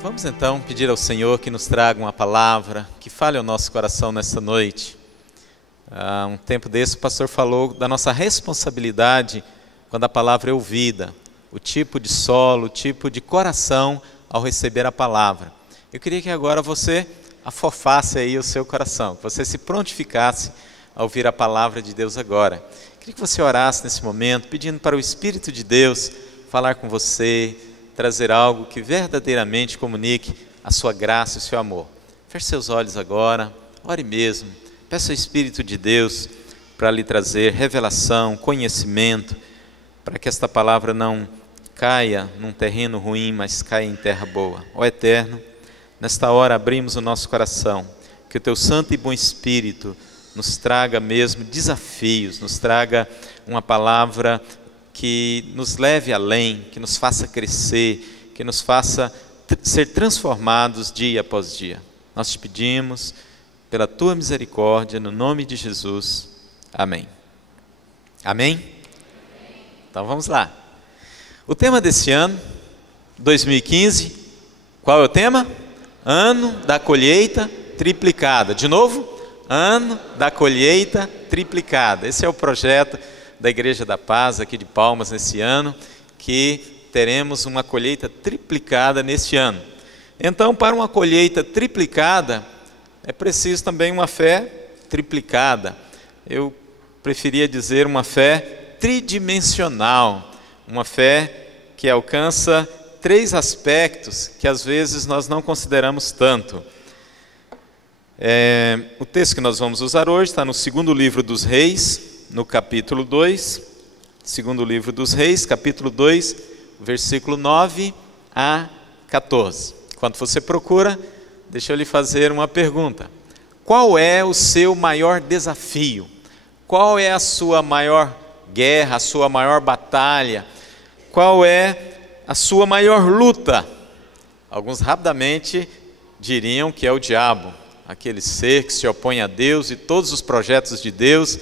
Vamos então pedir ao Senhor que nos traga uma palavra, que fale ao nosso coração nessa noite. Há um tempo desse o pastor falou da nossa responsabilidade quando a palavra é ouvida, o tipo de solo, o tipo de coração ao receber a palavra. Eu queria que agora você afofasse aí o seu coração, que você se prontificasse a ouvir a palavra de Deus agora. Eu queria que você orasse nesse momento, pedindo para o Espírito de Deus falar com você, trazer algo que verdadeiramente comunique a sua graça e o seu amor. Feche seus olhos agora, ore mesmo, peça ao Espírito de Deus para lhe trazer revelação, conhecimento, para que esta palavra não caia num terreno ruim, mas caia em terra boa. Ó Eterno, nesta hora abrimos o nosso coração, que o Teu Santo e Bom Espírito nos traga mesmo desafios, nos traga uma palavra que nos leve além, que nos faça crescer, que nos faça ser transformados dia após dia. Nós te pedimos, pela Tua misericórdia, no nome de Jesus. Amém. Amém? Então vamos lá. O tema desse ano, 2015, qual é o tema? Ano da colheita triplicada. De novo? Ano da colheita triplicada. Esse é o projeto da Igreja da Paz, aqui de Palmas, nesse ano, que teremos uma colheita triplicada neste ano. Então, para uma colheita triplicada, é preciso também uma fé triplicada. Eu preferia dizer uma fé tridimensional, uma fé que alcança 3 aspectos que às vezes nós não consideramos tanto. O texto que nós vamos usar hoje está no segundo livro dos Reis, no capítulo 2, segundo livro dos Reis, capítulo 2, versículo 9 a 14. Enquanto você procura, deixa eu lhe fazer uma pergunta. Qual é o seu maior desafio? Qual é a sua maior guerra, a sua maior batalha? Qual é a sua maior luta? Alguns rapidamente diriam que é o diabo, aquele ser que se opõe a Deus e todos os projetos de Deus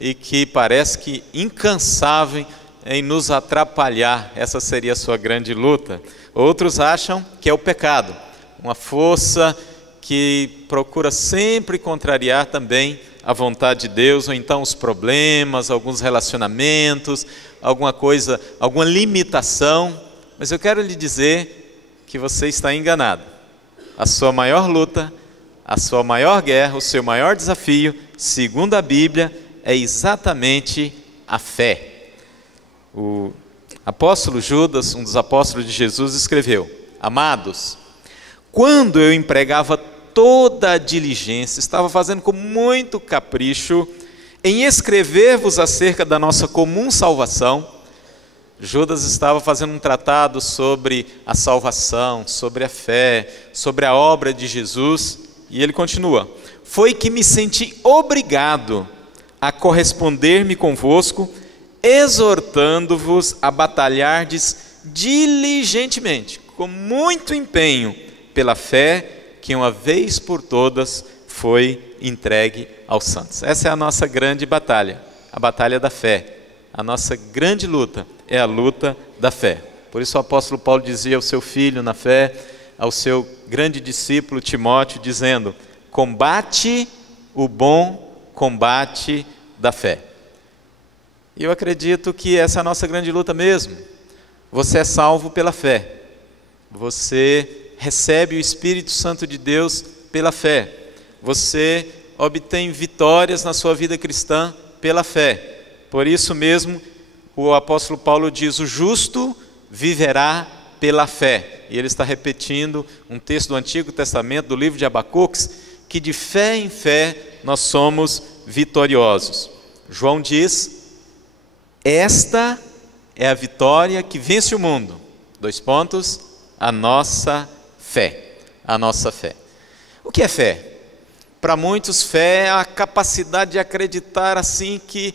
e que parece que incansável em nos atrapalhar. Essa seria a sua grande luta. Outros acham que é o pecado, uma força que procura sempre contrariar também a vontade de Deus, ou então os problemas, alguns relacionamentos, alguma coisa, alguma limitação. Mas eu quero lhe dizer que você está enganado. A sua maior luta, a sua maior guerra, o seu maior desafio, segundo a Bíblia, é exatamente a fé. O apóstolo Judas, um dos apóstolos de Jesus, escreveu: Amados, quando eu empregava toda a diligência, estava fazendo com muito capricho em escrever-vos acerca da nossa comum salvação. Judas estava fazendo um tratado sobre a salvação, sobre a fé, sobre a obra de Jesus, e ele continua: Foi que me senti obrigado a corresponder-me convosco, exortando-vos a batalhardes diligentemente, com muito empenho, pela fé que uma vez por todas foi entregue aos santos. Essa é a nossa grande batalha, a batalha da fé. A nossa grande luta é a luta da fé. Por isso o apóstolo Paulo dizia ao seu filho na fé, ao seu grande discípulo Timóteo, dizendo: combate o bom combate da fé. E eu acredito que essa é a nossa grande luta mesmo. Você é salvo pela fé. Você recebe o Espírito Santo de Deus pela fé. Você obtém vitórias na sua vida cristã pela fé. Por isso mesmo, o apóstolo Paulo diz: o justo viverá pela fé. E ele está repetindo um texto do Antigo Testamento, do livro de Abacuques, que de fé em fé nós somos vitoriosos. João diz: esta é a vitória que vence o mundo. : a nossa fé. A nossa fé. O que é fé? Para muitos, fé é a capacidade de acreditar assim que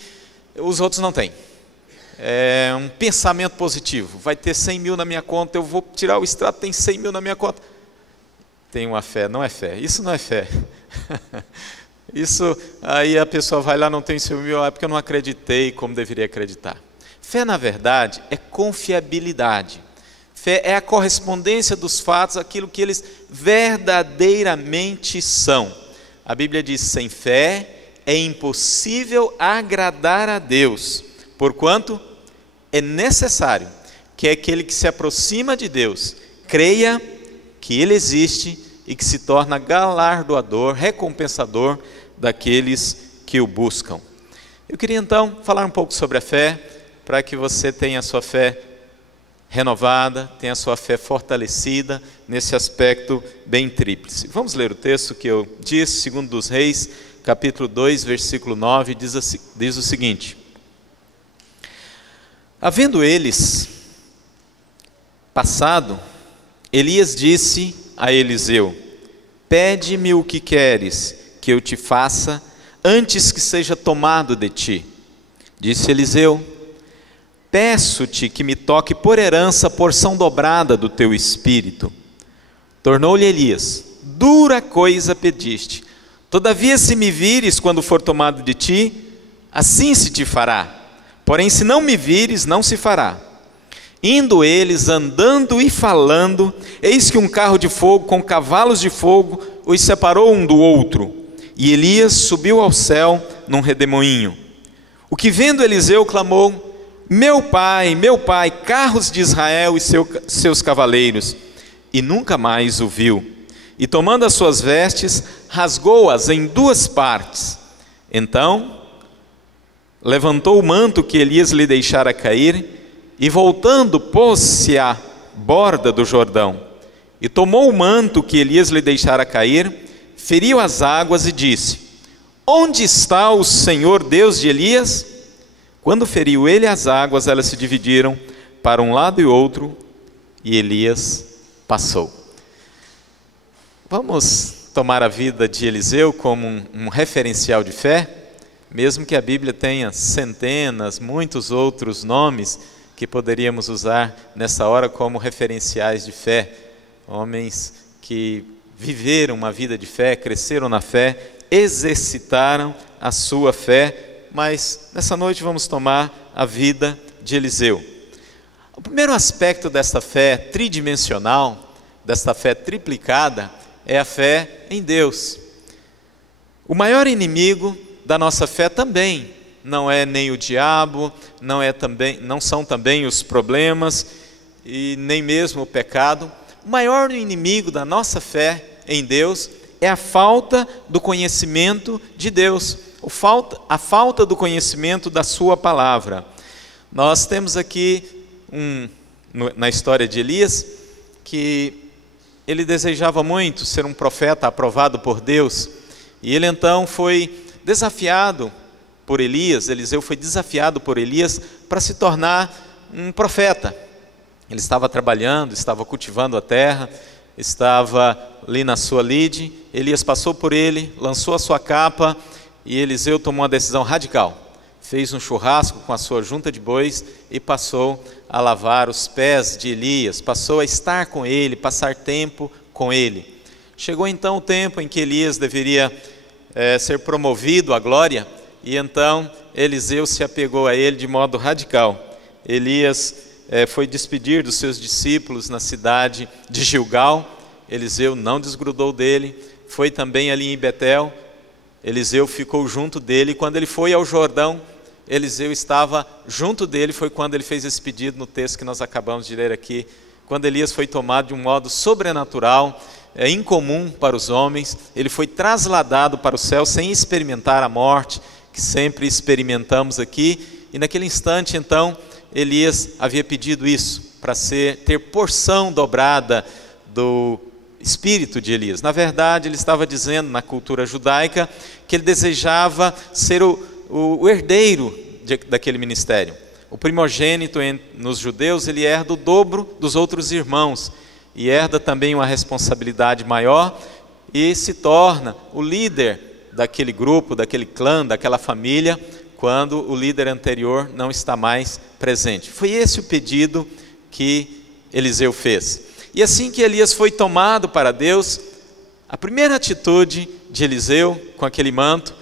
os outros não têm. É um pensamento positivo. Vai ter 100 mil na minha conta, eu vou tirar o extrato, tem 100 mil na minha conta. Tem uma fé, não é fé. Isso não é fé. Isso, aí a pessoa vai lá, não tem 100 mil, é porque eu não acreditei como deveria acreditar. Fé, na verdade, é confiabilidade. Fé é a correspondência dos fatos àquilo que eles verdadeiramente são. A Bíblia diz: sem fé é impossível agradar a Deus, porquanto é necessário que aquele que se aproxima de Deus creia que Ele existe e que se torna galardoador, recompensador daqueles que o buscam. Eu queria então falar um pouco sobre a fé, para que você tenha a sua fé renovada, tenha a sua fé fortalecida nesse aspecto bem tríplice. Vamos ler o texto que eu disse, 2 Reis, capítulo 2, versículo 9, diz o seguinte: havendo eles passado, Elias disse a Eliseu: pede-me o que queres que eu te faça antes que seja tomado de ti. Disse Eliseu: peço-te que me toque por herança a porção dobrada do teu espírito. Tornou-lhe Elias: dura coisa pediste, todavia se me vires quando for tomado de ti, assim se te fará, porém se não me vires, não se fará. Indo eles, andando e falando, eis que um carro de fogo com cavalos de fogo os separou um do outro, e Elias subiu ao céu num redemoinho. O que vendo Eliseu clamou: meu pai, carros de Israel e seus cavaleiros, e nunca mais o viu. E tomando as suas vestes, rasgou-as em duas partes. Então levantou o manto que Elias lhe deixara cair, e voltando pôs-se à borda do Jordão, e tomou o manto que Elias lhe deixara cair, feriu as águas e disse: onde está o Senhor Deus de Elias? Quando feriu ele as águas, elas se dividiram para um lado e outro, e Elias passou. Vamos tomar a vida de Eliseu como um referencial de fé, mesmo que a Bíblia tenha centenas, muitos outros nomes que poderíamos usar nessa hora como referenciais de fé. Homens que viveram uma vida de fé, cresceram na fé, exercitaram a sua fé, mas nessa noite vamos tomar a vida de Eliseu. O primeiro aspecto desta fé tridimensional, desta fé triplicada, é a fé em Deus. O maior inimigo da nossa fé também não é nem o diabo, não são também os problemas e nem mesmo o pecado. O maior inimigo da nossa fé em Deus é a falta do conhecimento de Deus, a falta do conhecimento da sua palavra. Nós temos aqui na história de Elias, que ele desejava muito ser um profeta aprovado por Deus, e ele então foi desafiado por Elias, Eliseu foi desafiado por Elias para se tornar um profeta. Ele estava trabalhando, estava cultivando a terra, estava ali na sua lide, Elias passou por ele, lançou a sua capa, e Eliseu tomou uma decisão radical. Fez um churrasco com a sua junta de bois e passou a lavar os pés de Elias, passou a estar com ele, passar tempo com ele. Chegou então o tempo em que Elias deveria ser promovido à glória, e então Eliseu se apegou a ele de modo radical. Elias foi despedir dos seus discípulos na cidade de Gilgal. Eliseu não desgrudou dele. Foi também ali em Betel. Eliseu ficou junto dele. Quando ele foi ao Jordão, Eliseu estava junto dele. Foi quando ele fez esse pedido no texto que nós acabamos de ler aqui. Quando Elias foi tomado de um modo sobrenatural, incomum para os homens, ele foi trasladado para o céu sem experimentar a morte, que sempre experimentamos aqui. E naquele instante então Elias havia pedido isso, para ter porção dobrada do espírito de Elias. Na verdade ele estava dizendo, na cultura judaica, que ele desejava ser o herdeiro daquele ministério. O primogênito nos judeus, ele herda o dobro dos outros irmãos, e herda também uma responsabilidade maior, e se torna o líder daquele grupo, daquele clã, daquela família, quando o líder anterior não está mais presente. Foi esse o pedido que Eliseu fez. E assim que Elias foi tomado para Deus, a primeira atitude de Eliseu com aquele manto,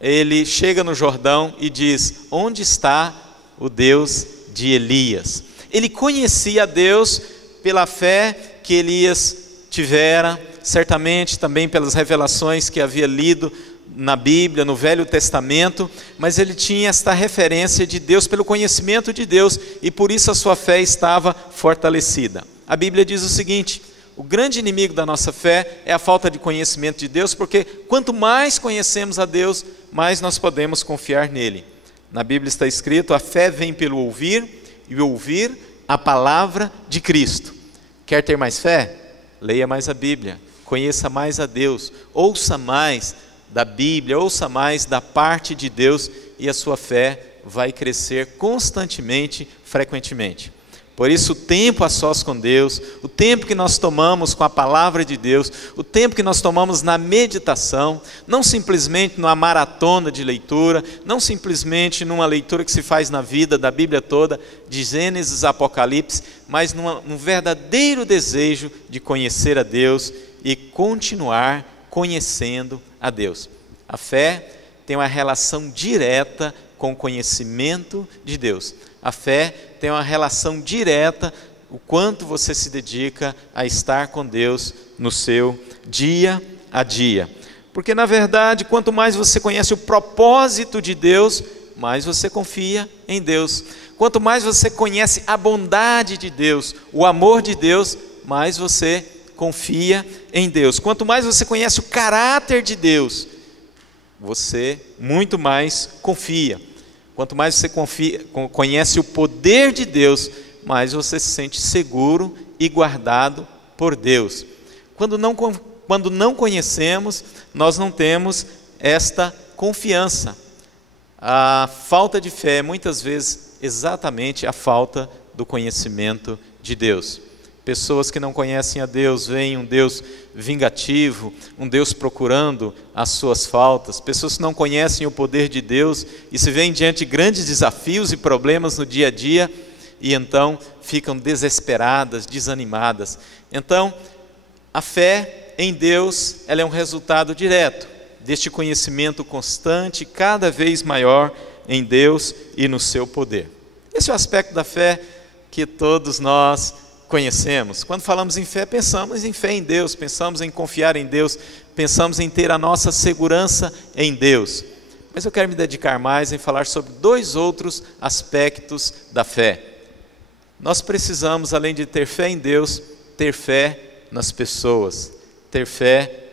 ele chega no Jordão e diz: onde está o Deus de Elias? Ele conhecia a Deus pela fé que Elias tivera, certamente também pelas revelações que havia lido na Bíblia, no Velho Testamento, mas ele tinha esta referência de Deus, pelo conhecimento de Deus, e por isso a sua fé estava fortalecida. A Bíblia diz o seguinte: o grande inimigo da nossa fé é a falta de conhecimento de Deus, porque quanto mais conhecemos a Deus, mais nós podemos confiar nele. Na Bíblia está escrito: a fé vem pelo ouvir, e ouvir a palavra de Cristo. Quer ter mais fé? Leia mais a Bíblia, conheça mais a Deus, ouça mais da Bíblia, ouça mais da parte de Deus, e a sua fé vai crescer constantemente, frequentemente. Por isso, o tempo a sós com Deus, o tempo que nós tomamos com a palavra de Deus, o tempo que nós tomamos na meditação, não simplesmente numa maratona de leitura, não simplesmente numa leitura que se faz na vida da Bíblia toda, de Gênesis a Apocalipse, mas num verdadeiro desejo de conhecer a Deus e continuar conhecendo a Deus. A fé tem uma relação direta com o conhecimento de Deus. A fé tem uma relação direta o quanto você se dedica a estar com Deus no seu dia a dia. Porque na verdade, quanto mais você conhece o propósito de Deus, mais você confia em Deus. Quanto mais você conhece a bondade de Deus, o amor de Deus, mais você confia em Deus. Quanto mais você conhece o caráter de Deus, você muito mais confia. Quanto mais você conhece o poder de Deus, mais você se sente seguro e guardado por Deus. Quando não conhecemos, nós não temos esta confiança. A falta de fé é muitas vezes exatamente a falta do conhecimento de Deus. Pessoas que não conhecem a Deus veem um Deus vingativo, um Deus procurando as suas faltas. Pessoas que não conhecem o poder de Deus e se veem diante de grandes desafios e problemas no dia a dia e então ficam desesperadas, desanimadas. Então, a fé em Deus, ela é um resultado direto deste conhecimento constante, cada vez maior em Deus e no seu poder. Esse é o aspecto da fé que todos nós conhecemos. Quando falamos em fé, pensamos em fé em Deus, pensamos em confiar em Deus, pensamos em ter a nossa segurança em Deus. Mas eu quero me dedicar mais em falar sobre dois outros aspectos da fé. Nós precisamos, além de ter fé em Deus, ter fé nas pessoas, ter fé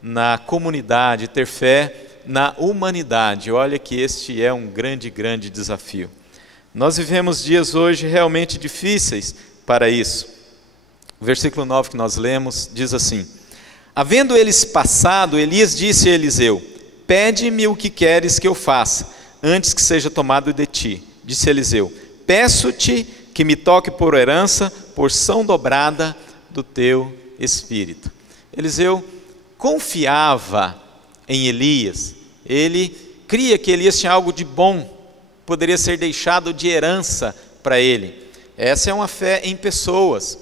na comunidade, ter fé na humanidade. Olha que este é um grande, grande desafio. Nós vivemos dias hoje realmente difíceis para isso. O versículo 9 que nós lemos diz assim: havendo eles passado, Elias disse a Eliseu: pede-me o que queres que eu faça, antes que seja tomado de ti. Disse Eliseu: peço-te que me toque por herança, porção dobrada do teu espírito. Eliseu confiava em Elias, ele cria que Elias tinha algo de bom, poderia ser deixado de herança para ele. Essa é uma fé em pessoas.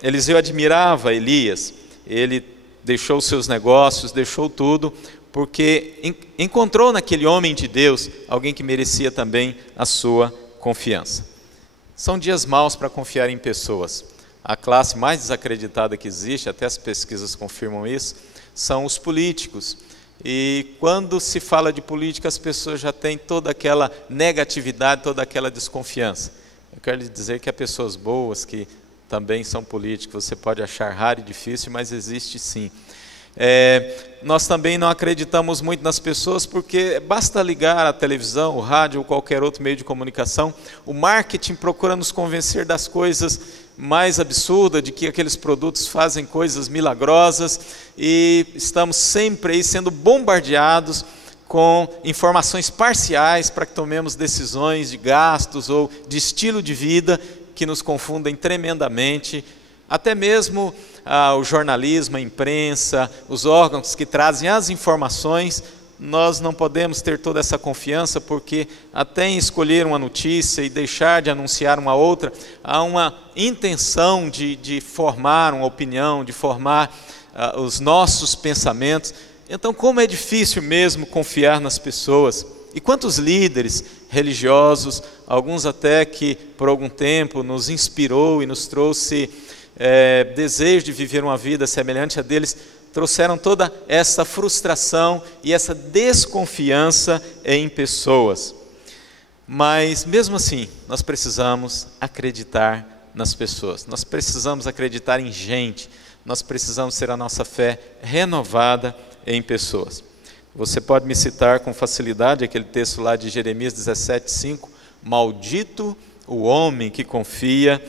Eliseu admirava Elias, ele deixou seus negócios, deixou tudo, porque encontrou naquele homem de Deus alguém que merecia também a sua confiança. São dias maus para confiar em pessoas. A classe mais desacreditada que existe, até as pesquisas confirmam isso, são os políticos. E quando se fala de política, as pessoas já têm toda aquela negatividade, toda aquela desconfiança. Eu quero lhe dizer que há pessoas boas que também são políticos. Você pode achar raro e difícil, mas existe sim. Nós também não acreditamos muito nas pessoas, porque basta ligar a televisão, o rádio ou qualquer outro meio de comunicação, o marketing procura nos convencer das coisas mais absurdas, de que aqueles produtos fazem coisas milagrosas, e estamos sempre aí sendo bombardeados com informações parciais para que tomemos decisões de gastos ou de estilo de vida que nos confundem tremendamente. Até mesmo o jornalismo, a imprensa, os órgãos que trazem as informações, nós não podemos ter toda essa confiança, porque até em escolher uma notícia e deixar de anunciar uma outra, há uma intenção de formar uma opinião, de formar os nossos pensamentos. Então, como é difícil mesmo confiar nas pessoas. E quantos líderes religiosos, alguns até que por algum tempo nos inspirou e nos trouxe desejo de viver uma vida semelhante a deles, trouxeram toda essa frustração e essa desconfiança em pessoas. Mas mesmo assim, nós precisamos acreditar nas pessoas, nós precisamos acreditar em gente, nós precisamos ter a nossa fé renovada em pessoas. Você pode me citar com facilidade aquele texto lá de Jeremias 17:5, maldito o homem que confia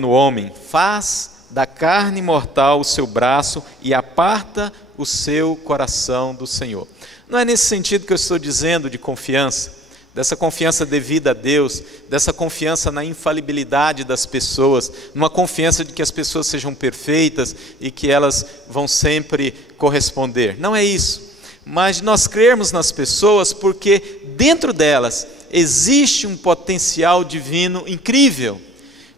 no homem, faz da carne mortal o seu braço e aparta o seu coração do Senhor. Não é nesse sentido que eu estou dizendo de confiança, dessa confiança devida a Deus, dessa confiança na infalibilidade das pessoas, numa confiança de que as pessoas sejam perfeitas e que elas vão sempre corresponder. Não é isso, mas nós crermos nas pessoas porque dentro delas existe um potencial divino incrível,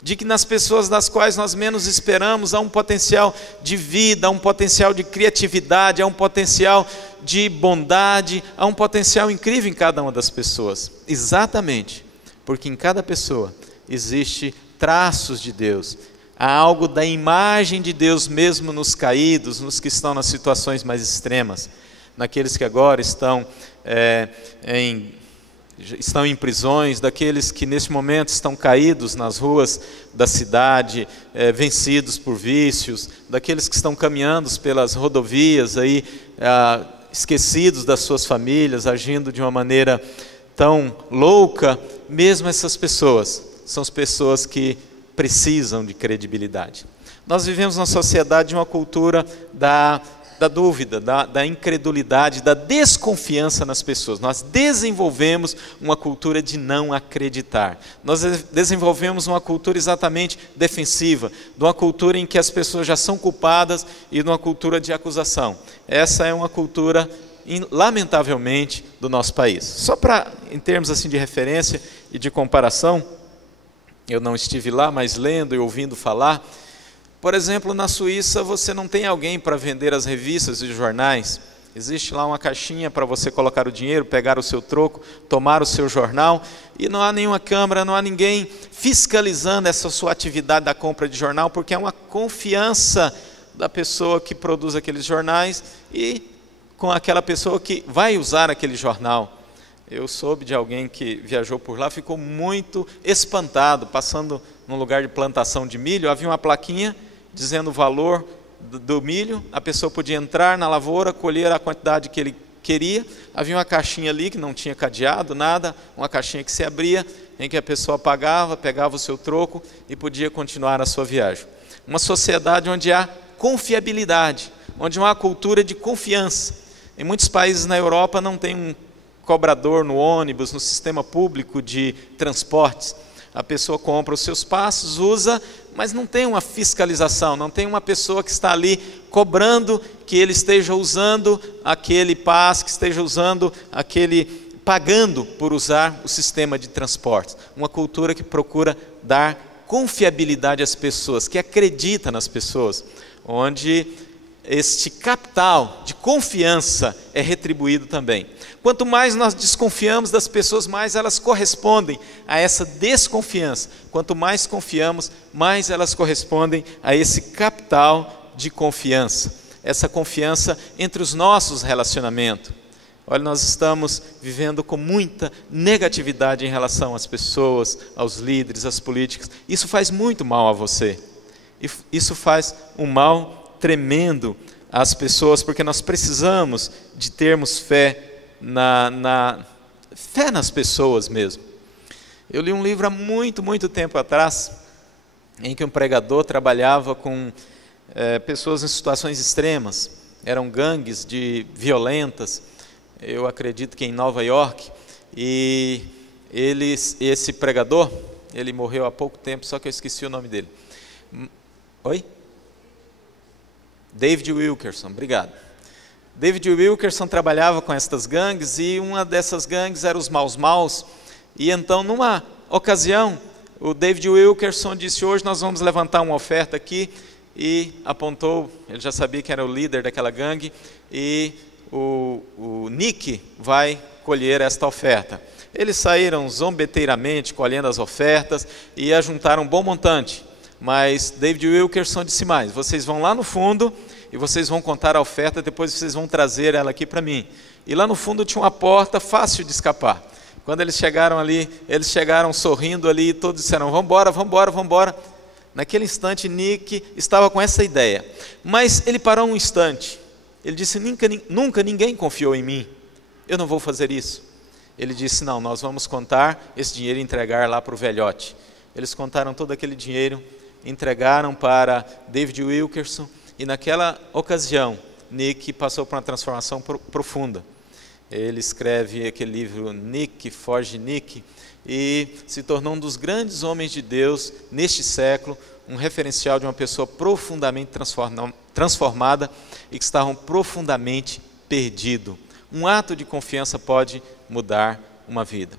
de que nas pessoas das quais nós menos esperamos há um potencial de vida, há um potencial de criatividade, há um potencial de bondade, há um potencial incrível em cada uma das pessoas. Exatamente, porque em cada pessoa existe traços de Deus, há algo da imagem de Deus mesmo nos caídos, nos que estão nas situações mais extremas, naqueles que agora estão em prisões, daqueles que neste momento estão caídos nas ruas da cidade, vencidos por vícios, daqueles que estão caminhando pelas rodovias, aí, esquecidos das suas famílias, agindo de uma maneira tão louca. Mesmo essas pessoas são as pessoas que precisam de credibilidade. Nós vivemos numa sociedade de uma cultura da dúvida, da incredulidade, da desconfiança nas pessoas. Nós desenvolvemos uma cultura de não acreditar. Nós desenvolvemos uma cultura exatamente defensiva, de uma cultura em que as pessoas já são culpadas e de uma cultura de acusação. Essa é uma cultura, lamentavelmente, do nosso país. Só para, em termos assim de referência e de comparação, eu não estive lá, mas lendo e ouvindo falar. Por exemplo, na Suíça você não tem alguém para vender as revistas e jornais. Existe lá uma caixinha para você colocar o dinheiro, pegar o seu troco, tomar o seu jornal, e não há nenhuma câmara, não há ninguém fiscalizando essa sua atividade da compra de jornal, porque é uma confiança da pessoa que produz aqueles jornais e com aquela pessoa que vai usar aquele jornal. Eu soube de alguém que viajou por lá, ficou muito espantado, passando num lugar de plantação de milho, havia uma plaquinha dizendo o valor do milho, a pessoa podia entrar na lavoura, colher a quantidade que ele queria, havia uma caixinha ali que não tinha cadeado, nada, uma caixinha que se abria, em que a pessoa pagava, pegava o seu troco e podia continuar a sua viagem. Uma sociedade onde há confiabilidade, onde há uma cultura de confiança. Em muitos países na Europa não tem um cobrador no ônibus, no sistema público de transportes. A pessoa compra os seus passos, usa, mas não tem uma fiscalização, não tem uma pessoa que está ali cobrando que ele esteja usando aquele passe, que esteja usando pagando por usar o sistema de transportes. Uma cultura que procura dar confiabilidade às pessoas, que acredita nas pessoas, onde este capital de confiança é retribuído também. Quanto mais nós desconfiamos das pessoas, mais elas correspondem a essa desconfiança. Quanto mais confiamos, mais elas correspondem a esse capital de confiança. Essa confiança entre os nossos relacionamentos. Olha, nós estamos vivendo com muita negatividade em relação às pessoas, aos líderes, às políticas. Isso faz muito mal a você. Isso faz um mal tremendo às pessoas, porque nós precisamos de termos fé fé nas pessoas mesmo. Eu li um livro há muito tempo atrás, em que um pregador trabalhava com pessoas em situações extremas, eram gangues violentas, eu acredito que em Nova York, e esse pregador, ele morreu há pouco tempo, só que eu esqueci o nome dele. Oi? David Wilkerson, obrigado. David Wilkerson trabalhava com estas gangues, e uma dessas gangues era os Maus, e então numa ocasião, o David Wilkerson disse: hoje nós vamos levantar uma oferta aqui, e apontou, ele já sabia que era o líder daquela gangue, e o Nick vai colher esta oferta. Eles saíram zombeteiramente colhendo as ofertas e ajuntaram um bom montante. Mas David Wilkerson disse mais: vocês vão lá no fundo e vocês vão contar a oferta, depois vocês vão trazer ela aqui para mim. E lá no fundo tinha uma porta fácil de escapar. Quando eles chegaram ali, eles chegaram sorrindo ali e todos disseram: vamos embora, vamos embora, vamos embora. Naquele instante Nick estava com essa ideia, mas ele parou um instante. Ele disse: nunca ninguém confiou em mim, eu não vou fazer isso. Ele disse: não, nós vamos contar esse dinheiro e entregar lá para o velhote. Eles contaram todo aquele dinheiro, entregaram para David Wilkerson, e naquela ocasião Nick passou por uma transformação profunda. Ele escreve aquele livro Nick, Forge Nick, e se tornou um dos grandes homens de Deus neste século, um referencial de uma pessoa profundamente transformada e que estavam profundamente perdido. Um ato de confiança pode mudar uma vida.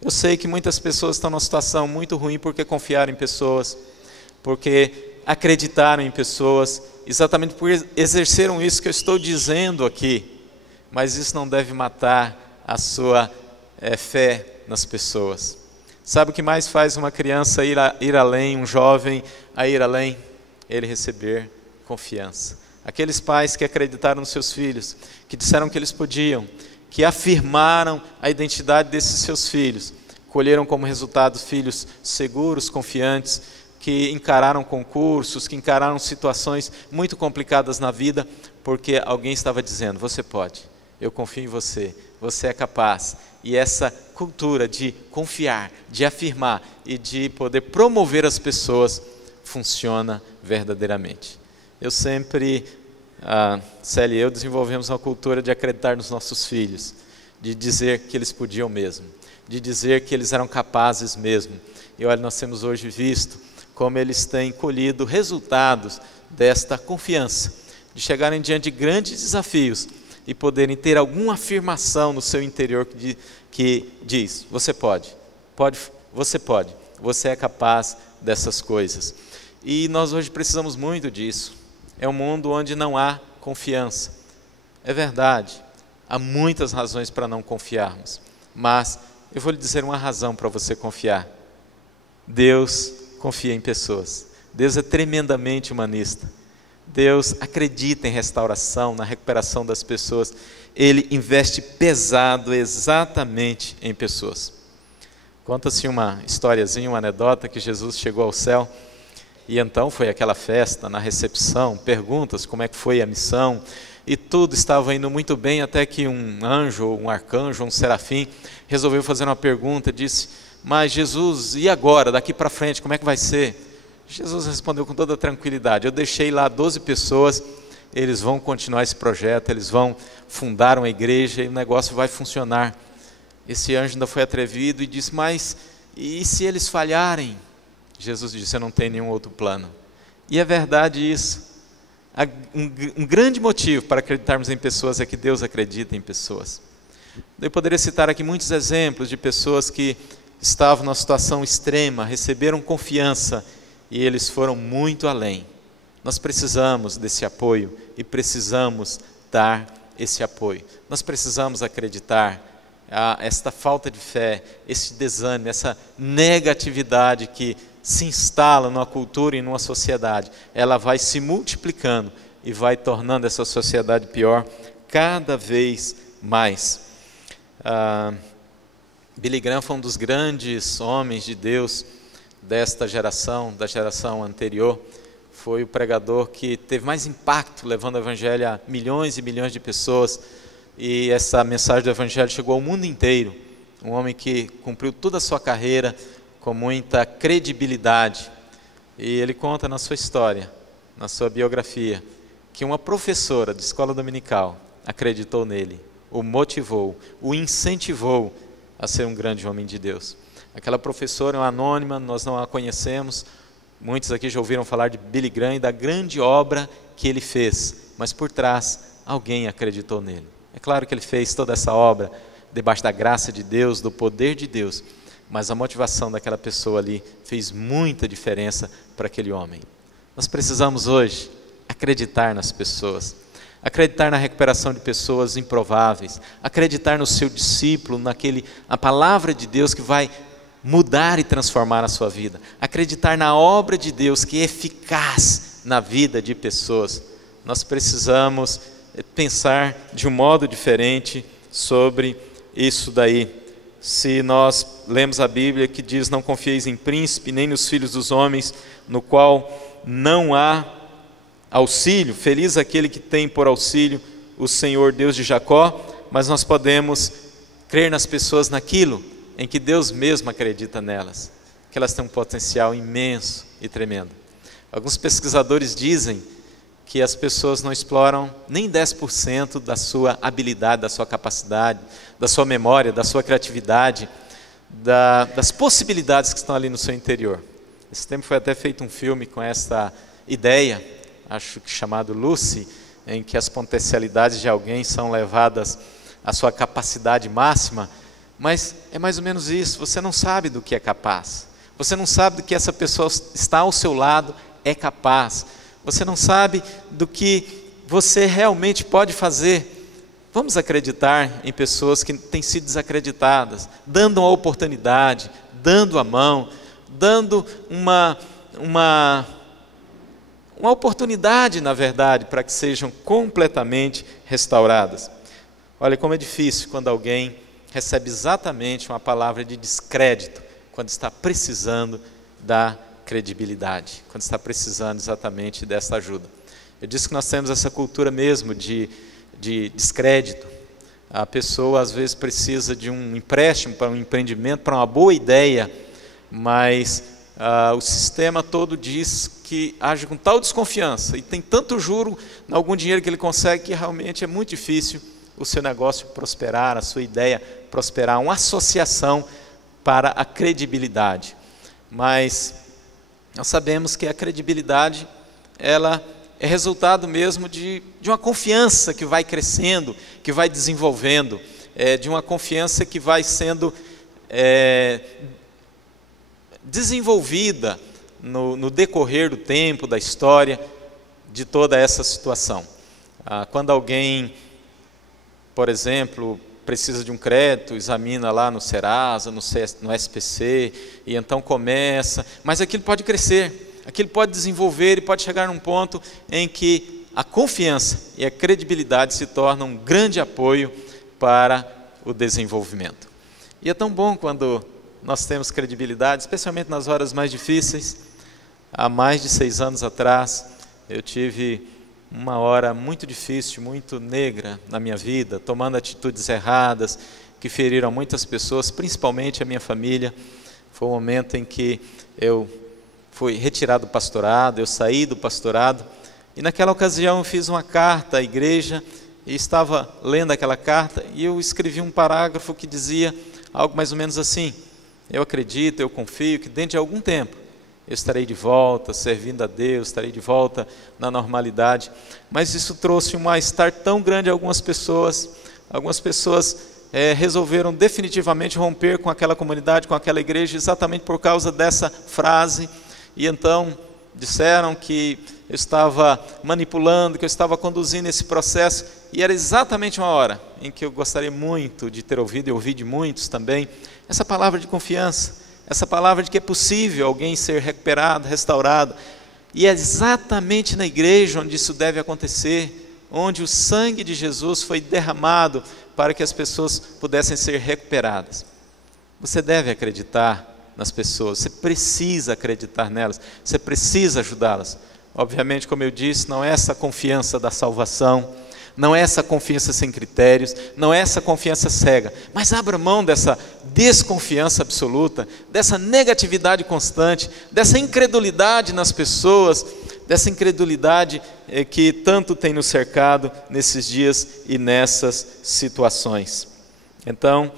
Eu sei que muitas pessoas estão numa situação muito ruim porque confiaram em pessoas, porque acreditaram em pessoas, exatamente por exerceram isso que eu estou dizendo aqui. Mas isso não deve matar a sua fé nas pessoas. Sabe o que mais faz uma criança ir além, um jovem a ir além? Ele receber confiança. Aqueles pais que acreditaram nos seus filhos, que disseram que eles podiam, que afirmaram a identidade desses seus filhos, colheram como resultado filhos seguros, confiantes, que encararam concursos, que encararam situações muito complicadas na vida, porque alguém estava dizendo: você pode, eu confio em você, você é capaz. E essa cultura de confiar, de afirmar e de poder promover as pessoas funciona verdadeiramente. Eu sempre, a Célia e eu desenvolvemos uma cultura de acreditar nos nossos filhos, de dizer que eles podiam mesmo, de dizer que eles eram capazes mesmo. E olha, nós temos hoje visto como eles têm colhido resultados desta confiança, de chegarem diante de grandes desafios e poderem ter alguma afirmação no seu interior que diz: você pode, você pode, você é capaz dessas coisas. E nós hoje precisamos muito disso. É um mundo onde não há confiança. É verdade, há muitas razões para não confiarmos, mas eu vou lhe dizer uma razão para você confiar. Deus confia em pessoas. Deus é tremendamente humanista. Deus acredita em restauração, na recuperação das pessoas. Ele investe pesado exatamente em pessoas. Conta-se uma historiazinha, uma anedota, que Jesus chegou ao céu e então foi aquela festa, na recepção, perguntas como é que foi a missão, e tudo estava indo muito bem, até que um anjo, um arcanjo, um serafim, resolveu fazer uma pergunta, disse: mas Jesus, e agora, daqui para frente, como é que vai ser? Jesus respondeu com toda tranquilidade: eu deixei lá 12 pessoas, eles vão continuar esse projeto, eles vão fundar uma igreja e o negócio vai funcionar. Esse anjo ainda foi atrevido e disse: mas e se eles falharem? Jesus disse: eu não tenho nenhum outro plano. E é verdade isso. Um grande motivo para acreditarmos em pessoas é que Deus acredita em pessoas. Eu poderia citar aqui muitos exemplos de pessoas que estavam numa situação extrema, receberam confiança e eles foram muito além. Nós precisamos desse apoio e precisamos dar esse apoio. Nós precisamos acreditar. Esta falta de fé, esse desânimo, essa negatividade que se instala numa cultura e numa sociedade, ela vai se multiplicando e vai tornando essa sociedade pior cada vez mais. Billy Graham foi um dos grandes homens de Deus desta geração, da geração anterior. Foi o pregador que teve mais impacto, levando o evangelho a milhões e milhões de pessoas. E essa mensagem do evangelho chegou ao mundo inteiro. Um homem que cumpriu toda a sua carreira com muita credibilidade. E ele conta na sua história, na sua biografia, que uma professora de escola dominical acreditou nele, o motivou, o incentivou a ser um grande homem de Deus. Aquela professora é uma anônima, nós não a conhecemos. Muitos aqui já ouviram falar de Billy Graham e da grande obra que ele fez, mas por trás alguém acreditou nele. É claro que ele fez toda essa obra debaixo da graça de Deus, do poder de Deus, mas a motivação daquela pessoa ali fez muita diferença para aquele homem. Nós precisamos hoje acreditar nas pessoas. acreditar na recuperação de pessoas improváveis, acreditar no seu discípulo, a palavra de Deus que vai mudar e transformar a sua vida, acreditar na obra de Deus que é eficaz na vida de pessoas. Nós precisamos pensar de um modo diferente sobre isso daí. Se nós lemos a Bíblia que diz: não confieis em príncipe, nem nos filhos dos homens, no qual não há auxílio, feliz aquele que tem por auxílio o Senhor Deus de Jacó, mas nós podemos crer nas pessoas naquilo em que Deus mesmo acredita nelas, que elas têm um potencial imenso e tremendo. Alguns pesquisadores dizem que as pessoas não exploram nem 10% da sua habilidade, da sua capacidade, da sua memória, da sua criatividade, das possibilidades que estão ali no seu interior. Esse tempo foi até feito um filme com essa ideia, acho que chamado Lucy, em que as potencialidades de alguém são levadas à sua capacidade máxima, mas é mais ou menos isso. Você não sabe do que é capaz, você não sabe do que essa pessoa está ao seu lado é capaz, você não sabe do que você realmente pode fazer. Vamos acreditar em pessoas que têm sido desacreditadas, dando uma oportunidade, dando a mão, dando uma oportunidade, na verdade, para que sejam completamente restauradas. Olha como é difícil quando alguém recebe exatamente uma palavra de descrédito, quando está precisando da credibilidade, quando está precisando exatamente dessa ajuda. Eu disse que nós temos essa cultura mesmo de descrédito. A pessoa às vezes precisa de um empréstimo para um empreendimento, para uma boa ideia, mas o sistema todo diz que age com tal desconfiança e tem tanto juro em algum dinheiro que ele consegue, que realmente é muito difícil o seu negócio prosperar, a sua ideia prosperar, uma associação para a credibilidade. Mas nós sabemos que a credibilidade, ela é resultado mesmo de uma confiança que vai crescendo, que vai desenvolvendo, de uma confiança que vai sendo desenvolvida no decorrer do tempo, da história, de toda essa situação. Quando alguém, por exemplo, precisa de um crédito, examina lá no Serasa, no SPC, e então começa, mas aquilo pode crescer, aquilo pode desenvolver e pode chegar num ponto em que a confiança e a credibilidade se tornam um grande apoio para o desenvolvimento. E é tão bom quando nós temos credibilidade, especialmente nas horas mais difíceis. Há mais de 6 anos atrás, eu tive uma hora muito difícil, muito negra na minha vida, tomando atitudes erradas, que feriram muitas pessoas, principalmente a minha família. Foi um momento em que eu fui retirado do pastorado, eu saí do pastorado, e naquela ocasião eu fiz uma carta à igreja, e estava lendo aquela carta, e eu escrevi um parágrafo que dizia algo mais ou menos assim: eu acredito, eu confio que dentro de algum tempo eu estarei de volta, servindo a Deus, estarei de volta na normalidade. Mas isso trouxe um mal-estar tão grande a algumas pessoas. Algumas pessoas resolveram definitivamente romper com aquela comunidade, com aquela igreja, exatamente por causa dessa frase. E então disseram que eu estava manipulando, que eu estava conduzindo esse processo. E era exatamente uma hora em que eu gostaria muito de ter ouvido, e ouvi de muitos também, essa palavra de confiança, essa palavra de que é possível alguém ser recuperado, restaurado. E é exatamente na igreja onde isso deve acontecer, onde o sangue de Jesus foi derramado para que as pessoas pudessem ser recuperadas. Você deve acreditar nas pessoas, você precisa acreditar nelas, você precisa ajudá-las. Obviamente, como eu disse, não é essa confiança da salvação, não é essa confiança sem critérios, não é essa confiança cega, mas abra mão dessa desconfiança absoluta, dessa negatividade constante, dessa incredulidade nas pessoas, dessa incredulidade que tanto tem nos cercado nesses dias e nessas situações. Então,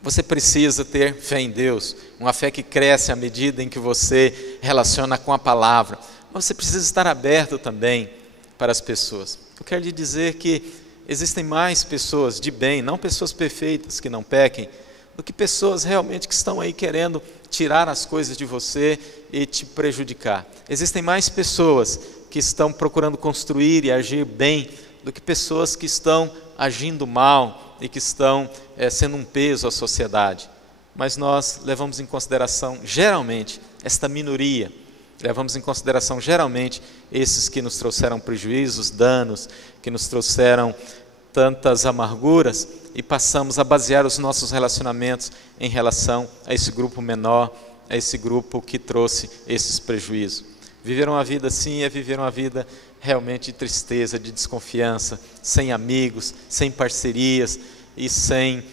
você precisa ter fé em Deus, uma fé que cresce à medida em que você relaciona com a palavra, mas você precisa estar aberto também para as pessoas. Eu quero lhe dizer que existem mais pessoas de bem, não pessoas perfeitas que não pequem, do que pessoas realmente que estão aí querendo tirar as coisas de você e te prejudicar. Existem mais pessoas que estão procurando construir e agir bem do que pessoas que estão agindo mal e que estão sendo um peso à sociedade. Mas nós levamos em consideração, geralmente, esta minoria. Levamos em consideração, geralmente, esses que nos trouxeram prejuízos, danos, que nos trouxeram tantas amarguras, e passamos a basear os nossos relacionamentos em relação a esse grupo menor, a esse grupo que trouxe esses prejuízos. Viver uma vida assim é viver uma vida realmente de tristeza, de desconfiança, sem amigos, sem parcerias e sem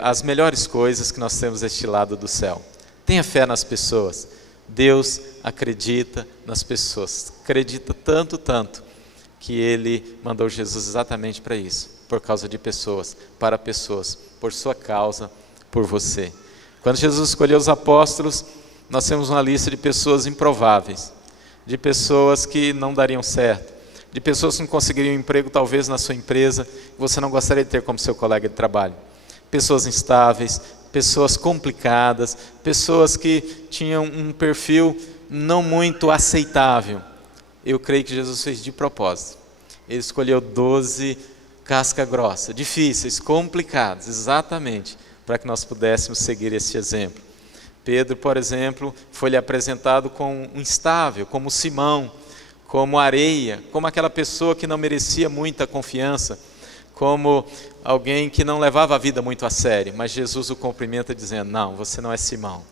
as melhores coisas que nós temos deste lado do céu. Tenha fé nas pessoas. Deus acredita nas pessoas. Acredita tanto, que Ele mandou Jesus exatamente para isso. Por causa de pessoas, para pessoas, por sua causa, por você. Quando Jesus escolheu os apóstolos, nós temos uma lista de pessoas improváveis, de pessoas que não dariam certo, de pessoas que não conseguiriam um emprego talvez na sua empresa, que você não gostaria de ter como seu colega de trabalho. Pessoas instáveis, pessoas complicadas, pessoas que tinham um perfil não muito aceitável. Eu creio que Jesus fez de propósito. Ele escolheu 12 casca grossa, difíceis, complicados, exatamente, para que nós pudéssemos seguir esse exemplo. Pedro, por exemplo, foi-lhe apresentado como um instável, como Simão, como areia, como aquela pessoa que não merecia muita confiança, como alguém que não levava a vida muito a sério, mas Jesus o cumprimenta dizendo: não, você não é Simão,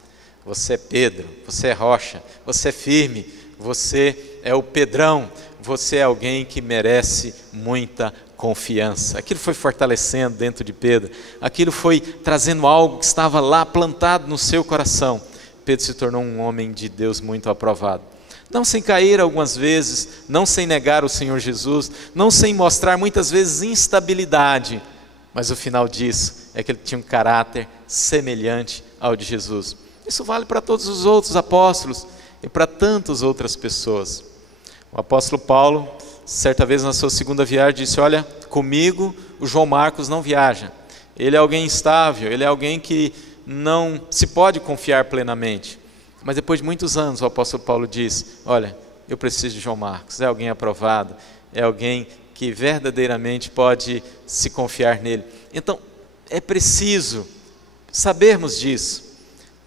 você é Pedro, você é rocha, você é firme, você é o Pedrão, você é alguém que merece muita confiança. Aquilo foi fortalecendo dentro de Pedro, aquilo foi trazendo algo que estava lá plantado no seu coração. Pedro se tornou um homem de Deus muito aprovado. Não sem cair algumas vezes, não sem negar o Senhor Jesus, não sem mostrar muitas vezes instabilidade, mas o final disso é que ele tinha um caráter semelhante ao de Jesus. Isso vale para todos os outros apóstolos e para tantas outras pessoas. O apóstolo Paulo, certa vez na sua segunda viagem, disse: olha, comigo o João Marcos não viaja. Ele é alguém instável, ele é alguém que não se pode confiar plenamente. Mas depois de muitos anos o apóstolo Paulo diz: olha, eu preciso de João Marcos, é alguém aprovado, é alguém que verdadeiramente pode se confiar nele. Então é preciso sabermos disso.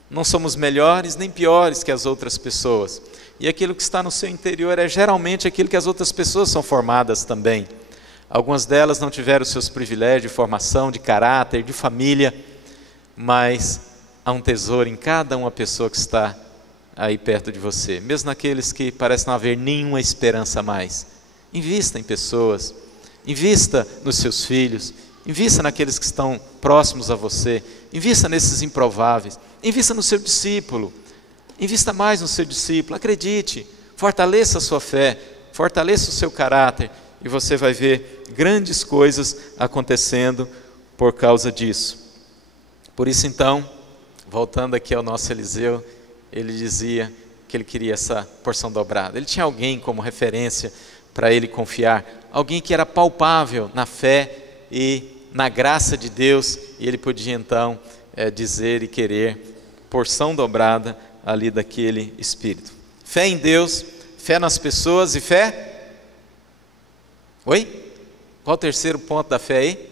Não somos melhores nem piores que as outras pessoas. E aquilo que está no seu interior é geralmente aquilo que as outras pessoas são formadas também. Algumas delas não tiveram os seus privilégios de formação, de caráter, de família, mas há um tesouro em cada uma pessoa que está aí perto de você, mesmo naqueles que parecem não haver nenhuma esperança mais. Invista em pessoas, invista nos seus filhos, invista naqueles que estão próximos a você, invista nesses improváveis, invista no seu discípulo, invista mais no seu discípulo, acredite, fortaleça a sua fé, fortaleça o seu caráter, e você vai ver grandes coisas acontecendo por causa disso. Por isso então, voltando aqui ao nosso Eliseu, ele dizia que ele queria essa porção dobrada. Ele tinha alguém como referência para ele confiar, alguém que era palpável na fé e na graça de Deus, e ele podia então dizer e querer porção dobrada ali daquele Espírito. Fé em Deus, fé nas pessoas e fé... Oi? Qual o terceiro ponto da fé aí?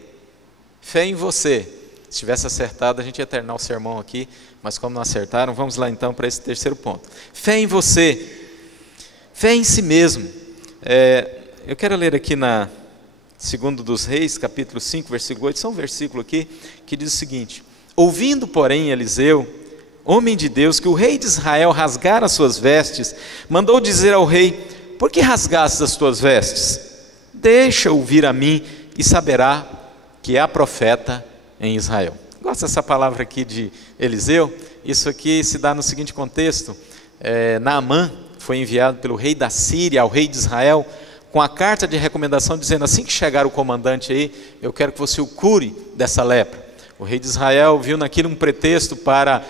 Fé em você. Se tivesse acertado, a gente ia terminar o sermão aqui, mas como não acertaram, vamos lá então para esse terceiro ponto. Fé em você, fé em si mesmo. Eu quero ler aqui na Segundo dos Reis, capítulo 5, versículo 8, só um versículo aqui, que diz o seguinte: ouvindo, porém, Eliseu, homem de Deus, que o rei de Israel rasgara as suas vestes, mandou dizer ao rei: por que rasgaste as tuas vestes? Deixa-o vir a mim e saberá que há profeta em Israel. Gosto dessa palavra aqui de Eliseu. Isso aqui se dá no seguinte contexto: Naamã foi enviado pelo rei da Síria ao rei de Israel com a carta de recomendação dizendo: assim que chegar o comandante aí, eu quero que você o cure dessa lepra. O rei de Israel viu naquilo um pretexto para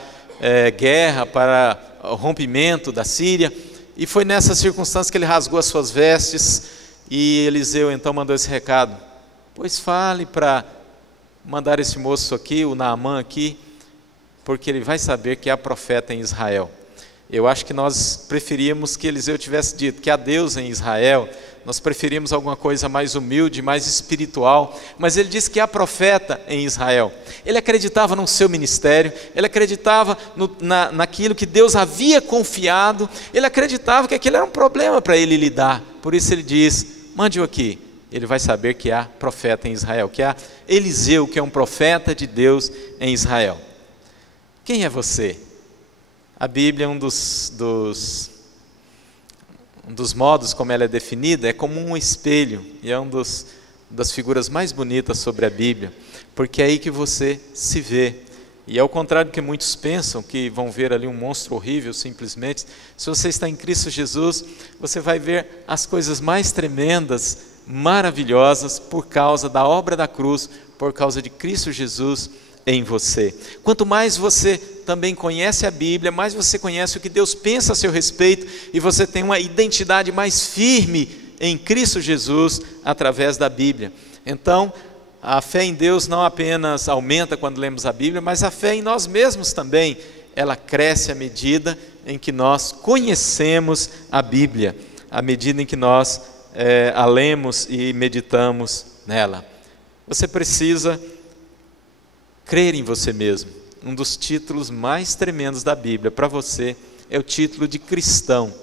guerra, para o rompimento da Síria, e foi nessa circunstância que ele rasgou as suas vestes. E Eliseu então mandou esse recado: pois fale para mandar esse moço aqui, o Naamã aqui, porque ele vai saber que há profeta em Israel. Eu acho que nós preferíamos que Eliseu tivesse dito que há Deus em Israel, nós preferimos alguma coisa mais humilde, mais espiritual, mas ele diz que há profeta em Israel. Ele acreditava no seu ministério, ele acreditava naquilo que Deus havia confiado, ele acreditava que aquilo era um problema para ele lidar. Por isso ele diz: mande-o aqui. Ele vai saber que há profeta em Israel, que há Eliseu, que é um profeta de Deus em Israel. Quem é você? A Bíblia, um dos modos como ela é definida, é como um espelho, e é das figuras mais bonitas sobre a Bíblia, porque é aí que você se vê. E ao contrário do que muitos pensam, que vão ver ali um monstro horrível simplesmente, se você está em Cristo Jesus, você vai ver as coisas mais tremendas, maravilhosas, por causa da obra da cruz, por causa de Cristo Jesus em você. Quanto mais você também conhece a Bíblia, mais você conhece o que Deus pensa a seu respeito, e você tem uma identidade mais firme em Cristo Jesus através da Bíblia. Então, a fé em Deus não apenas aumenta quando lemos a Bíblia, mas a fé em nós mesmos também, ela cresce à medida em que nós conhecemos a Bíblia, à medida em que nós a lemos e meditamos nela. Você precisa crer em você mesmo. Um dos títulos mais tremendos da Bíblia para você é o título de cristão.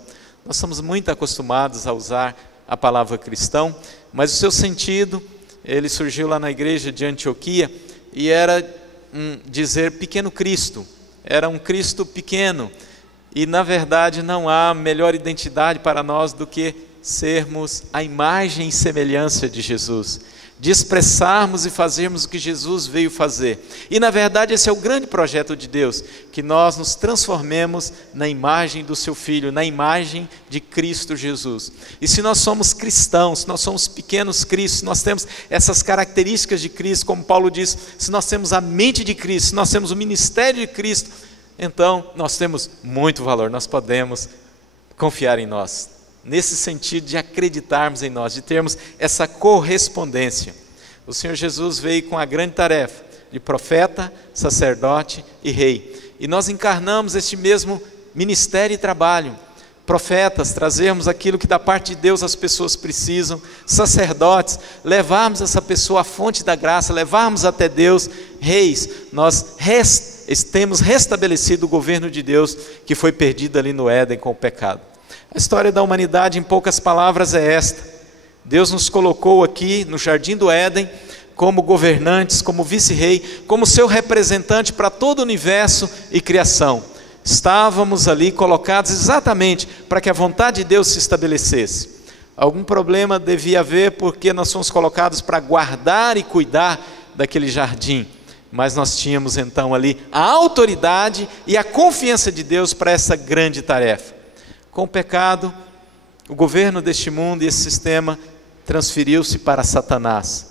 Nós somos muito acostumados a usar a palavra cristão, mas o seu sentido, ele surgiu lá na igreja de Antioquia, e era dizer pequeno Cristo, era um Cristo pequeno, e na verdade não há melhor identidade para nós do que sermos a imagem e semelhança de Jesus, de expressarmos e fazermos o que Jesus veio fazer. E na verdade esse é o grande projeto de Deus, que nós nos transformemos na imagem do seu Filho, na imagem de Cristo Jesus. E se nós somos cristãos, se nós somos pequenos Cristos, se nós temos essas características de Cristo, como Paulo diz, se nós temos a mente de Cristo, se nós temos o ministério de Cristo, então nós temos muito valor, nós podemos confiar em nós, nesse sentido de acreditarmos em nós, de termos essa correspondência. O Senhor Jesus veio com a grande tarefa de profeta, sacerdote e rei, e nós encarnamos este mesmo ministério e trabalho. Profetas, trazermos aquilo que da parte de Deus as pessoas precisam. Sacerdotes, levarmos essa pessoa à fonte da graça, levarmos até Deus. Reis, nós temos restabelecido o governo de Deus que foi perdido ali no Éden com o pecado. A história da humanidade, em poucas palavras, é esta: Deus nos colocou aqui no Jardim do Éden como governantes, como vice-rei, como seu representante para todo o universo e criação. Estávamos ali colocados exatamente para que a vontade de Deus se estabelecesse. Algum problema devia haver, porque nós fomos colocados para guardar e cuidar daquele jardim, mas nós tínhamos então ali a autoridade e a confiança de Deus para essa grande tarefa. Com o pecado, o governo deste mundo e esse sistema transferiu-se para Satanás.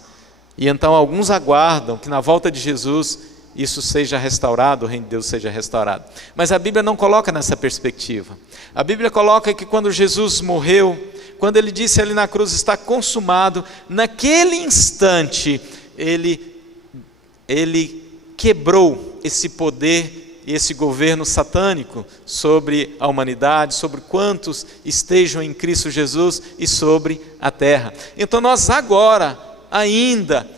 E então alguns aguardam que na volta de Jesus isso seja restaurado, o reino de Deus seja restaurado. Mas a Bíblia não coloca nessa perspectiva. A Bíblia coloca que quando Jesus morreu, quando ele disse ali na cruz, está consumado, naquele instante, ele quebrou esse poder e esse governo satânico sobre a humanidade, sobre quantos estejam em Cristo Jesus e sobre a terra. Então nós agora, ainda,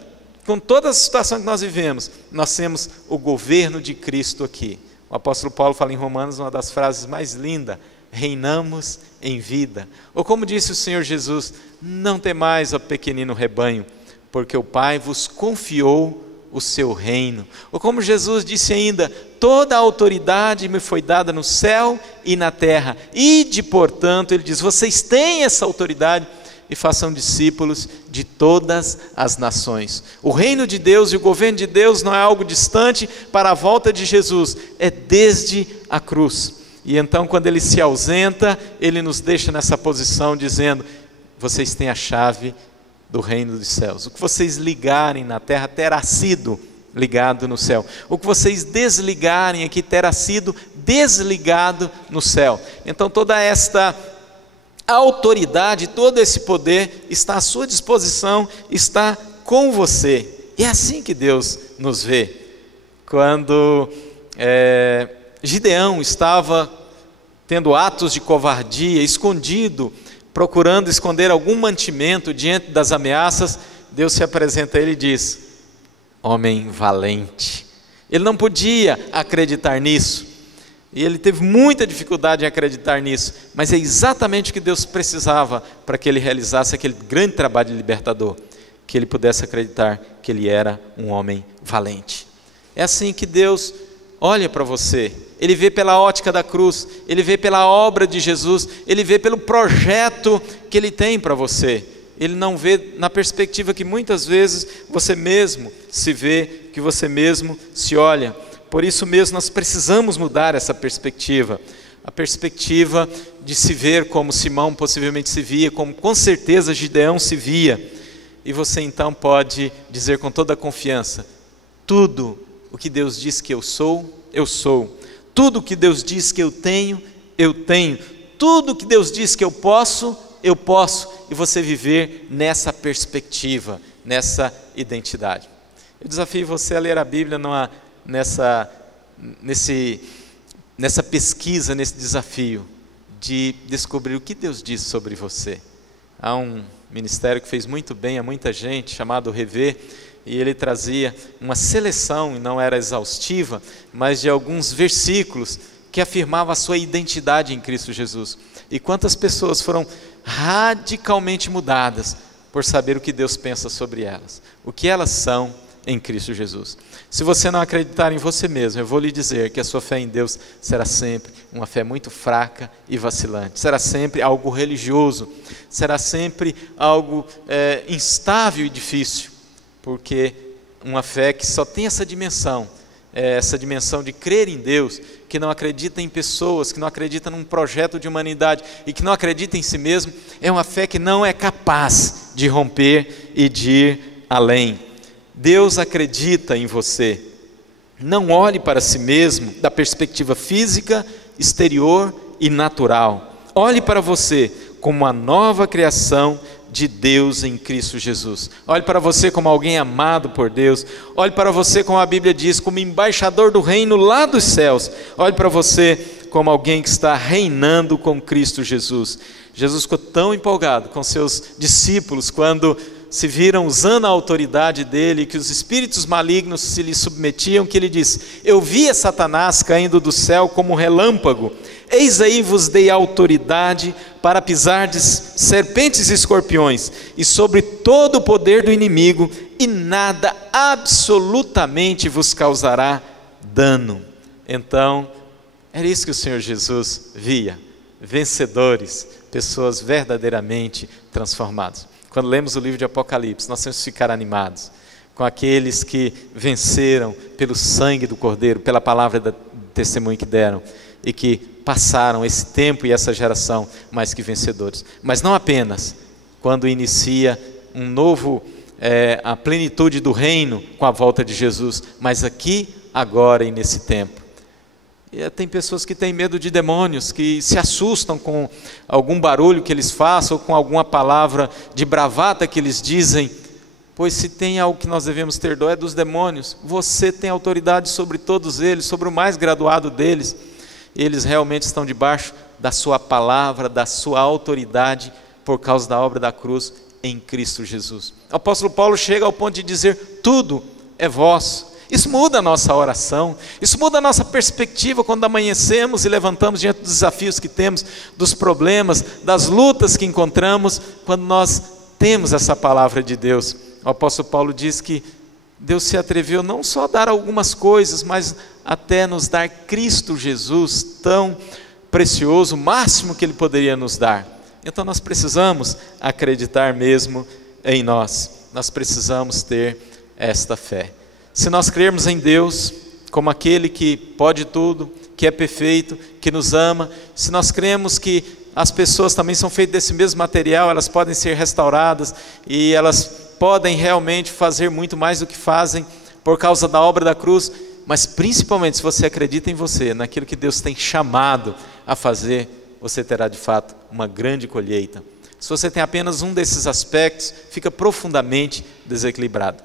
com toda a situação que nós vivemos, nós temos o governo de Cristo aqui. O apóstolo Paulo fala em Romanos uma das frases mais lindas: reinamos em vida. Ou como disse o Senhor Jesus: não temais, ó pequenino rebanho, porque o Pai vos confiou o seu reino. Ou como Jesus disse ainda: toda a autoridade me foi dada no céu e na terra. Ide, portanto, ele diz, vocês têm essa autoridade, e façam discípulos de todas as nações. O reino de Deus e o governo de Deus não é algo distante para a volta de Jesus, é desde a cruz. E então, quando ele se ausenta, ele nos deixa nessa posição dizendo: vocês têm a chave do reino dos céus. O que vocês ligarem na terra terá sido ligado no céu. O que vocês desligarem aqui terá sido desligado no céu. Então toda esta autoridade, todo esse poder está à sua disposição, está com você. E é assim que Deus nos vê. Quando Gideão estava tendo atos de covardia, escondido procurando esconder algum mantimento diante das ameaças, Deus se apresenta a ele e diz: homem valente. Ele não podia acreditar nisso, e ele teve muita dificuldade em acreditar nisso, mas é exatamente o que Deus precisava para que ele realizasse aquele grande trabalho de libertador, que ele pudesse acreditar que ele era um homem valente. É assim que Deus olha para você. Ele vê pela ótica da cruz, ele vê pela obra de Jesus, ele vê pelo projeto que ele tem para você. Ele não vê na perspectiva que muitas vezes você mesmo se vê, que você mesmo se olha. Por isso mesmo nós precisamos mudar essa perspectiva. A perspectiva de se ver como Simão possivelmente se via, como com certeza Gideão se via. E você então pode dizer com toda a confiança: tudo o que Deus diz que eu sou, eu sou. Tudo o que Deus diz que eu tenho, eu tenho. Tudo o que Deus diz que eu posso, eu posso. E você viver nessa perspectiva, nessa identidade. Eu desafio você a ler a Bíblia nessa pesquisa, nesse desafio de descobrir o que Deus diz sobre você. Há um ministério que fez muito bem a muita gente, chamado Rever, e ele trazia uma seleção, e não era exaustiva, mas de alguns versículos que afirmavam a sua identidade em Cristo Jesus. E quantas pessoas foram radicalmente mudadas por saber o que Deus pensa sobre elas, o que elas são em Cristo Jesus. Se você não acreditar em você mesmo, eu vou lhe dizer que a sua fé em Deus será sempre uma fé muito fraca e vacilante, será sempre algo religioso, será sempre algo instável e difícil, porque uma fé que só tem essa dimensão de crer em Deus, que não acredita em pessoas, que não acredita num projeto de humanidade e que não acredita em si mesmo, é uma fé que não é capaz de romper e de ir além. Deus acredita em você. Não olhe para si mesmo da perspectiva física, exterior e natural. Olhe para você como uma nova criação de Deus em Cristo Jesus. Olhe para você como alguém amado por Deus. Olhe para você, como a Bíblia diz, como embaixador do reino lá dos céus. Olhe para você como alguém que está reinando com Cristo Jesus. Jesus ficou tão empolgado com seus discípulos quando se viram usando a autoridade dele, que os espíritos malignos se lhe submetiam, que ele disse: eu via Satanás caindo do céu como um relâmpago. Eis aí vos dei autoridade para pisardes serpentes e escorpiões, e sobre todo o poder do inimigo, e nada absolutamente vos causará dano. Então, era isso que o Senhor Jesus via: vencedores, pessoas verdadeiramente transformadas. Quando lemos o livro de Apocalipse, nós temos que ficar animados com aqueles que venceram pelo sangue do Cordeiro, pela palavra do testemunho que deram, e que passaram esse tempo e essa geração mais que vencedores. Mas não apenas quando inicia um novo, a plenitude do reino com a volta de Jesus, mas aqui, agora e nesse tempo. E tem pessoas que têm medo de demônios, que se assustam com algum barulho que eles façam, ou com alguma palavra de bravata que eles dizem, pois se tem algo que nós devemos ter dó é dos demônios. Você tem autoridade sobre todos eles, sobre o mais graduado deles. Eles realmente estão debaixo da sua palavra, da sua autoridade, por causa da obra da cruz em Cristo Jesus. O apóstolo Paulo chega ao ponto de dizer: tudo é vosso. Isso muda a nossa oração, isso muda a nossa perspectiva quando amanhecemos e levantamos diante dos desafios que temos, dos problemas, das lutas que encontramos, quando nós temos essa palavra de Deus. O apóstolo Paulo diz que Deus se atreveu não só a dar algumas coisas, mas até nos dar Cristo Jesus, tão precioso, o máximo que Ele poderia nos dar. Então nós precisamos acreditar mesmo em nós, nós precisamos ter esta fé. Se nós crermos em Deus como aquele que pode tudo, que é perfeito, que nos ama, se nós cremos que as pessoas também são feitas desse mesmo material, elas podem ser restauradas e elas podem realmente fazer muito mais do que fazem por causa da obra da cruz, mas principalmente se você acredita em você, naquilo que Deus tem chamado a fazer, você terá de fato uma grande colheita. Se você tem apenas um desses aspectos, fica profundamente desequilibrado.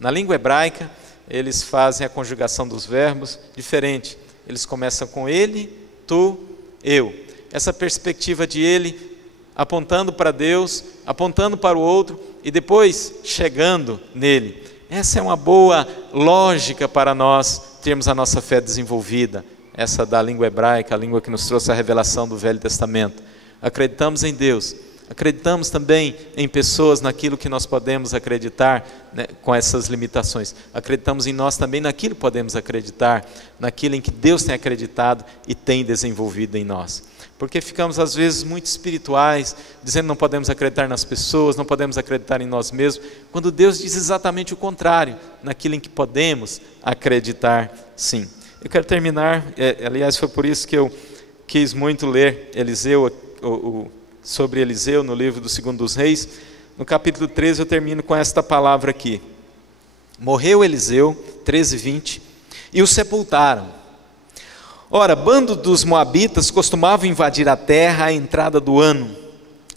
Na língua hebraica, eles fazem a conjugação dos verbos diferente. Eles começam com ele, tu, eu. Essa perspectiva de ele apontando para Deus, apontando para o outro e depois chegando nele. Essa é uma boa lógica para nós termos a nossa fé desenvolvida, essa da língua hebraica, a língua que nos trouxe a revelação do Velho Testamento. Acreditamos em Deus, acreditamos também em pessoas, naquilo que nós podemos acreditar, né, com essas limitações. Acreditamos em nós também naquilo que podemos acreditar, naquilo em que Deus tem acreditado e tem desenvolvido em nós. Porque ficamos às vezes muito espirituais, dizendo que não podemos acreditar nas pessoas, não podemos acreditar em nós mesmos, quando Deus diz exatamente o contrário, naquilo em que podemos acreditar sim. Eu quero terminar, aliás foi por isso que eu quis muito ler Eliseu, sobre Eliseu no livro do 2 dos Reis. No capítulo 13 eu termino com esta palavra aqui: morreu Eliseu, 13:20, e o sepultaram. Ora, bando dos moabitas costumavam invadir a terra à entrada do ano.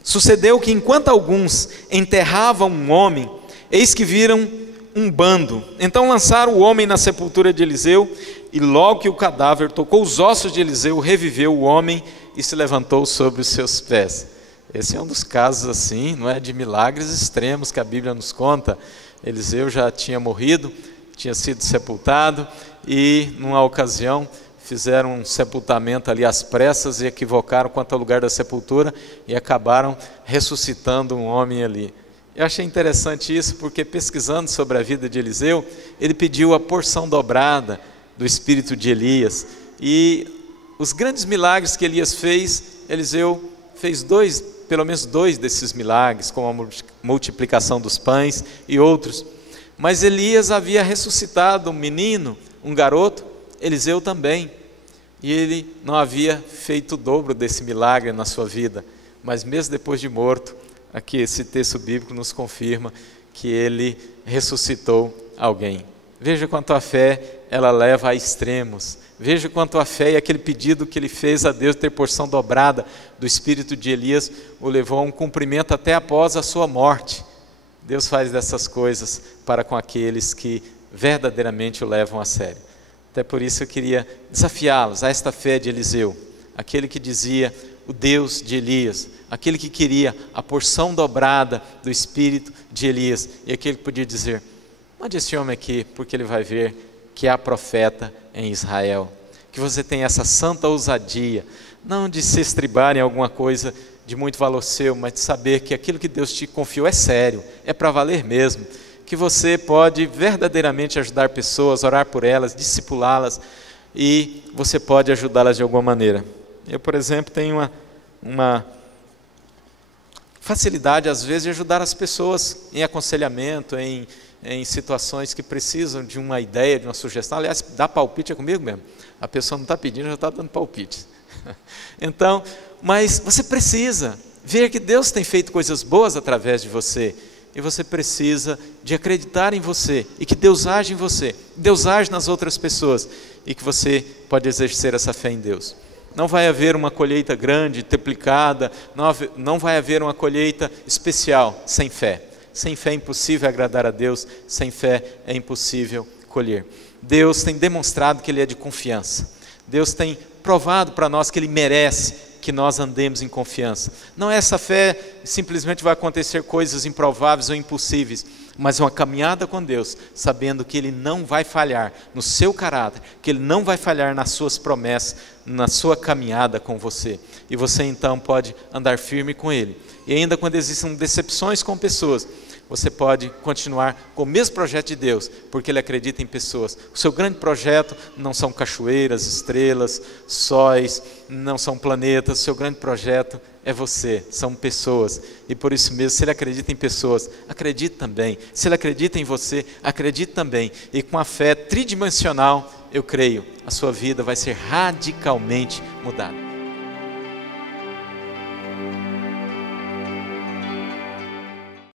Sucedeu que enquanto alguns enterravam um homem, eis que viram um bando. Então lançaram o homem na sepultura de Eliseu, e logo que o cadáver tocou os ossos de Eliseu, reviveu o homem e se levantou sobre os seus pés. Esse é um dos casos assim, não é, de milagres extremos que a Bíblia nos conta. Eliseu já tinha morrido, tinha sido sepultado, e numa ocasião fizeram um sepultamento ali às pressas e equivocaram quanto ao lugar da sepultura e acabaram ressuscitando um homem ali. Eu achei interessante isso porque, pesquisando sobre a vida de Eliseu, ele pediu a porção dobrada do espírito de Elias, e os grandes milagres que Elias fez, Eliseu fez pelo menos dois desses milagres, como a multiplicação dos pães e outros. Mas Elias havia ressuscitado um menino, um garoto, Eliseu também, e ele não havia feito o dobro desse milagre na sua vida, mas mesmo depois de morto, aqui esse texto bíblico nos confirma que ele ressuscitou alguém. Veja quanto a fé ela leva a extremos. Veja quanto a fé e aquele pedido que ele fez a Deus, ter porção dobrada do espírito de Elias, o levou a um cumprimento até após a sua morte. Deus faz dessas coisas para com aqueles que verdadeiramente o levam a sério. Até por isso eu queria desafiá-los a esta fé de Eliseu, aquele que dizia o Deus de Elias, aquele que queria a porção dobrada do espírito de Elias, e aquele que podia dizer: mande esse homem aqui, porque ele vai ver que há profeta em Israel. Que você tenha essa santa ousadia, não de se estribar em alguma coisa de muito valor seu, mas de saber que aquilo que Deus te confiou é sério, é para valer mesmo, que você pode verdadeiramente ajudar pessoas, orar por elas, discipulá-las, e você pode ajudá-las de alguma maneira. Eu, por exemplo, tenho uma facilidade às vezes de ajudar as pessoas em aconselhamento, em situações que precisam de uma ideia, de uma sugestão. Aliás, dar palpite é comigo mesmo. A pessoa não está pedindo, já está dando palpite. Então, mas você precisa ver que Deus tem feito coisas boas através de você, e você precisa de acreditar em você, e que Deus age em você, Deus age nas outras pessoas, e que você pode exercer essa fé em Deus. Não vai haver uma colheita grande, triplicada, não vai haver uma colheita especial sem fé. Sem fé é impossível agradar a Deus, sem fé é impossível colher. Deus tem demonstrado que Ele é de confiança. Deus tem provado para nós que Ele merece que nós andemos em confiança. Não é essa fé, simplesmente vai acontecer coisas improváveis ou impossíveis, mas uma caminhada com Deus, sabendo que Ele não vai falhar no seu caráter, que Ele não vai falhar nas suas promessas, na sua caminhada com você. E você então pode andar firme com Ele. E ainda quando existem decepções com pessoas, você pode continuar com o mesmo projeto de Deus, porque Ele acredita em pessoas. O seu grande projeto não são cachoeiras, estrelas, sóis, não são planetas. O seu grande projeto é você, são pessoas. E por isso mesmo, se Ele acredita em pessoas, acredite também. Se Ele acredita em você, acredite também. E com a fé tridimensional, eu creio, a sua vida vai ser radicalmente mudada.